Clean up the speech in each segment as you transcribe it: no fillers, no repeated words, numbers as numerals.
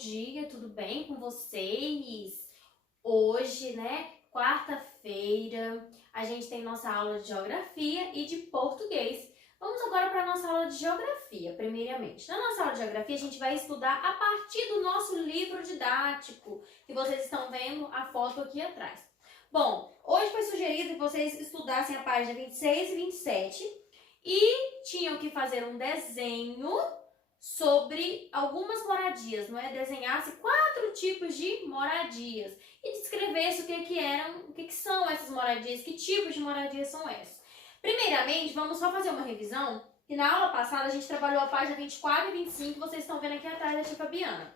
dia, tudo bem com vocês? Hoje, né, quarta-feira, a gente tem nossa aula de geografia e de português. Vamos agora para a nossa aula de geografia, primeiramente. Na nossa aula de geografia, a gente vai estudar a partir do nosso livro didático, que vocês estão vendo a foto aqui atrás. Bom, hoje foi sugerido que vocês estudassem a página 26 e 27 e tinham que fazer um desenho sobre algumas moradias, não é? Desenhasse 4 tipos de moradias e descrevesse o que são essas moradias, que tipos de moradias são essas. Primeiramente, vamos só fazer uma revisão, que na aula passada a gente trabalhou a página 24 e 25, vocês estão vendo aqui atrás da tia Fabiana.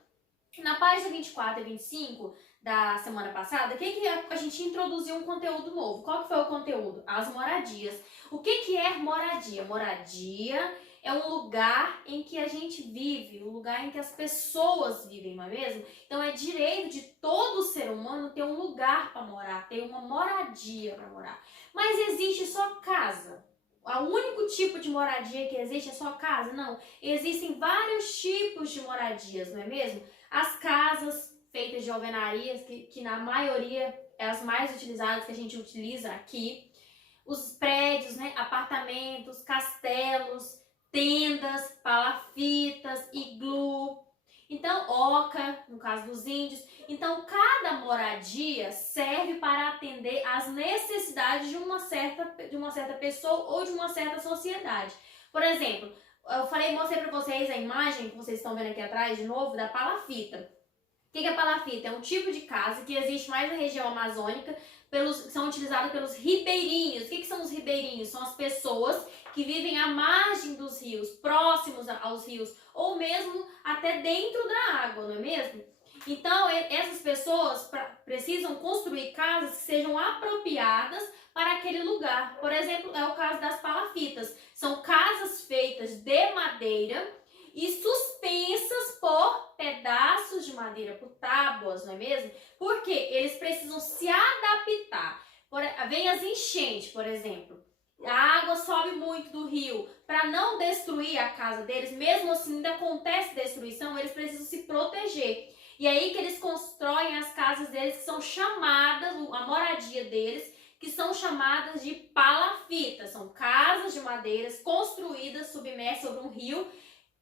Na página 24 e 25 da semana passada, a gente introduziu um conteúdo novo. Qual que foi o conteúdo? As moradias. O que é moradia? Moradia é um lugar em que a gente vive, um lugar em que as pessoas vivem, não é mesmo? Então é direito de todo ser humano ter um lugar para morar, ter uma moradia para morar. Mas existe só casa? O único tipo de moradia que existe é só casa? Não. Existem vários tipos de moradias, não é mesmo? As casas feitas de alvenarias, que na maioria é as mais utilizadas que a gente utiliza aqui. Os prédios, né? Apartamentos, castelos, tendas, palafitas, iglu. Então, oca, no caso dos índios. Então, cada moradia serve para atender às necessidades de uma certa pessoa ou de uma certa sociedade. Por exemplo, mostrei para vocês a imagem que vocês estão vendo aqui atrás, de novo, da palafita. O que é palafita? É um tipo de casa que existe mais na região amazônica, são utilizados pelos ribeirinhos. O que são os ribeirinhos? São as pessoas que vivem à margem dos rios, próximos aos rios, ou mesmo até dentro da água, não é mesmo? Então, essas pessoas precisam construir casas que sejam apropriadas para aquele lugar. Por exemplo, é o caso das palafitas. São casas feitas de madeira e suspensas por pedaços de madeira, por tábuas, não é mesmo? Porque eles precisam se adaptar. Vem as enchentes, por exemplo. A água sobe muito do rio. Para não destruir a casa deles, mesmo assim ainda acontece destruição, eles precisam se proteger. E aí que eles constroem as casas deles, que são chamadas, a moradia deles, que são chamadas de palafitas. São casas de madeiras construídas submersas sobre um rio.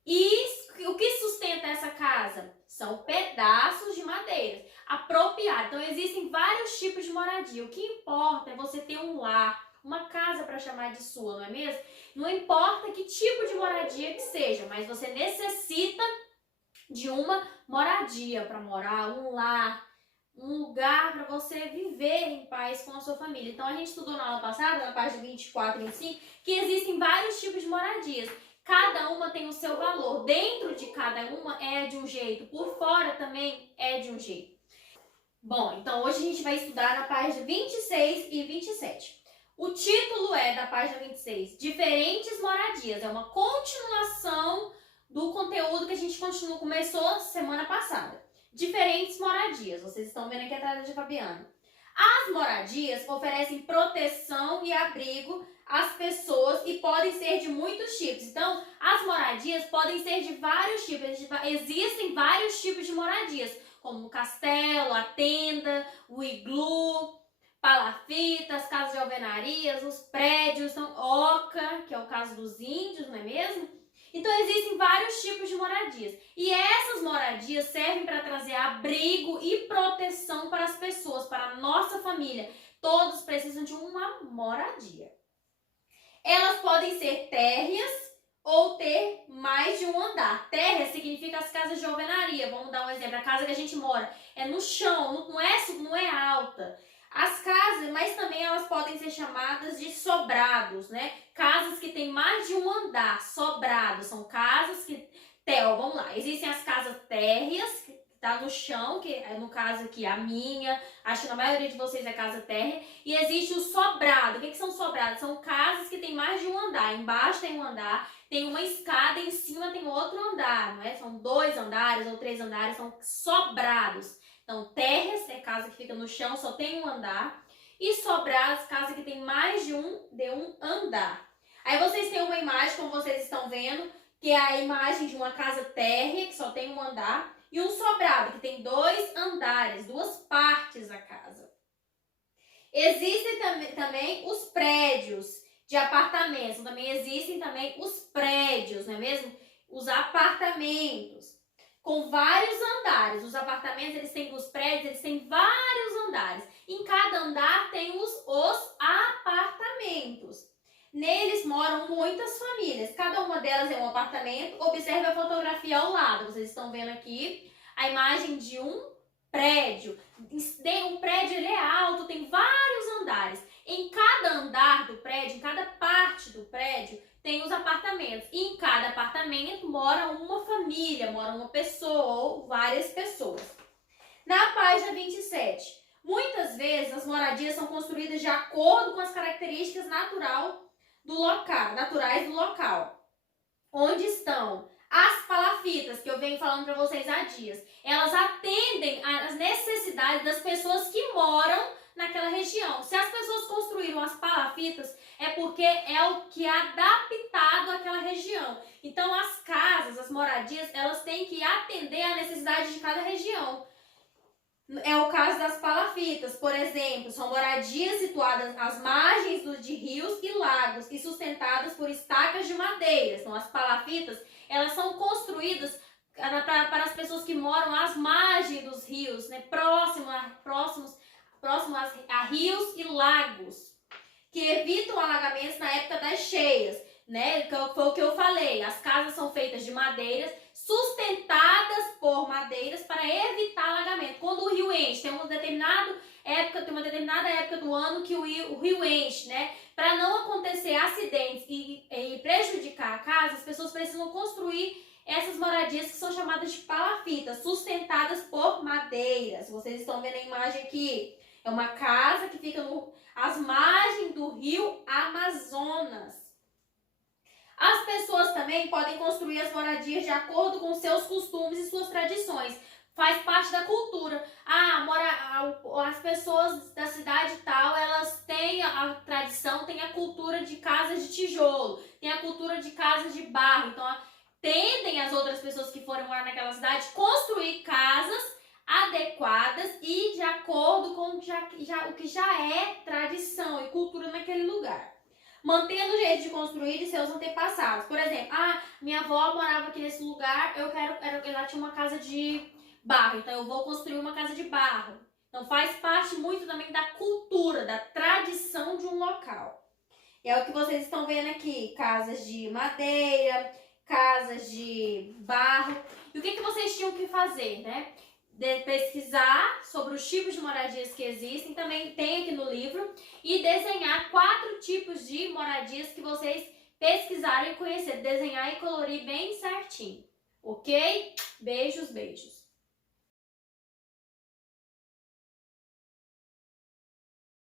E o que sustenta essa casa? São pedaços de madeira apropriados. Então existem vários tipos de moradia. O que importa é você ter um lar, uma casa para chamar de sua, não é mesmo? Não importa que tipo de moradia que seja, mas você necessita de uma moradia para morar, um lar, um lugar para você viver em paz com a sua família. Então a gente estudou na aula passada, na página 24 e 25, que existem vários tipos de moradias. Cada uma tem o seu valor. Dentro de cada uma é de um jeito, por fora também é de um jeito. Bom, então hoje a gente vai estudar na página 26 e 27. O título da página 26, Diferentes Moradias. É uma continuação do conteúdo que a gente começou semana passada. Diferentes moradias. Vocês estão vendo aqui atrás da Fabiana. As moradias oferecem proteção e abrigo às pessoas e podem ser de muitos tipos. Então, as moradias podem ser de vários tipos. Existem vários tipos de moradias, como o castelo, a tenda, o iglu, palafitas, casas de alvenarias, os prédios, então, oca, que é o caso dos índios, não é mesmo? Então, existem vários tipos de moradias. E essas moradias servem para trazer abrigo e proteção para as pessoas, para a nossa família. Todos precisam de uma moradia. Elas podem ser térreas ou ter mais de um andar. Térrea significa as casas de alvenaria. Vamos dar um exemplo. A casa que a gente mora é no chão, não é alta. As casas, mas também elas podem ser chamadas de sobrados, né? Casas que têm mais de um andar, sobrados. São casas que... vamos lá. Existem as casas térreas, que tá no chão, que é no caso aqui a minha, acho que na maioria de vocês é casa térrea. E existe o sobrado. O que são sobrados? São casas que têm mais de um andar. Embaixo tem um andar, tem uma escada, em cima tem outro andar, não é? São 2 andares ou 3 andares, são sobrados. Então, térreas é casa que fica no chão, só tem um andar. E sobrados, casa que tem mais de um andar. Aí vocês têm uma imagem, como vocês estão vendo, que é a imagem de uma casa térrea, que só tem um andar, e um sobrado, que tem 2 andares, 2 partes da casa. Existem também os prédios de apartamentos, também existem também os prédios, não é mesmo? Os apartamentos, com vários andares. Os apartamentos, os prédios, eles têm vários andares. Em cada andar tem os apartamentos. Neles moram muitas famílias. Cada uma delas é um apartamento. Observe a fotografia ao lado. Vocês estão vendo aqui a imagem de um prédio. Um prédio ele é alto, tem vários andares. Em cada andar do prédio, em cada parte do prédio, tem os apartamentos. E em cada apartamento mora uma família, mora uma pessoa ou várias pessoas. Na página 27, muitas vezes as moradias são construídas de acordo com as características naturais do local. Onde estão as palafitas, que eu venho falando para vocês há dias. Elas atendem às necessidades das pessoas que moram naquela região. Se as pessoas construíram as palafitas, é porque é o que é adaptado àquela região. Então, as casas, as moradias, elas têm que atender à necessidade de cada região. É o caso das palafitas, por exemplo, são moradias situadas às margens de rios e lagos e sustentadas por estacas de madeira. Então, as palafitas, elas são construídas para as pessoas que moram às margens dos rios, né, próximos a rios e lagos, que evitam alagamentos na época das cheias, né? Foi o que eu falei. As casas são feitas de madeiras, sustentadas por madeiras para evitar alagamento. Quando o rio enche, tem uma determinada época do ano que o rio enche, né? Para não acontecer acidentes e prejudicar a casa, as pessoas precisam construir essas moradias que são chamadas de palafitas, sustentadas por madeiras. Vocês estão vendo a imagem aqui. É uma casa que fica às margens do rio Amazonas. As pessoas também podem construir as moradias de acordo com seus costumes e suas tradições. Faz parte da cultura. As pessoas da cidade tal, elas têm a tradição, têm a cultura de casas de tijolo, têm a cultura de casas de barro. Então, tendem as outras pessoas que forem morar naquela cidade construir casas adequadas e de acordo com o que já é tradição e cultura naquele lugar. Mantendo o jeito de construir de seus antepassados. Por exemplo, minha avó morava aqui nesse lugar, ela tinha uma casa de barro, então eu vou construir uma casa de barro. Então faz parte muito também da cultura, da tradição de um local. E é o que vocês estão vendo aqui, casas de madeira, casas de barro. E o que vocês tinham que fazer, né? Pesquisar sobre os tipos de moradias que existem, também tem aqui no livro, e desenhar 4 tipos de moradias que vocês pesquisaram e conhecer, desenhar e colorir bem certinho, ok? Beijos, beijos!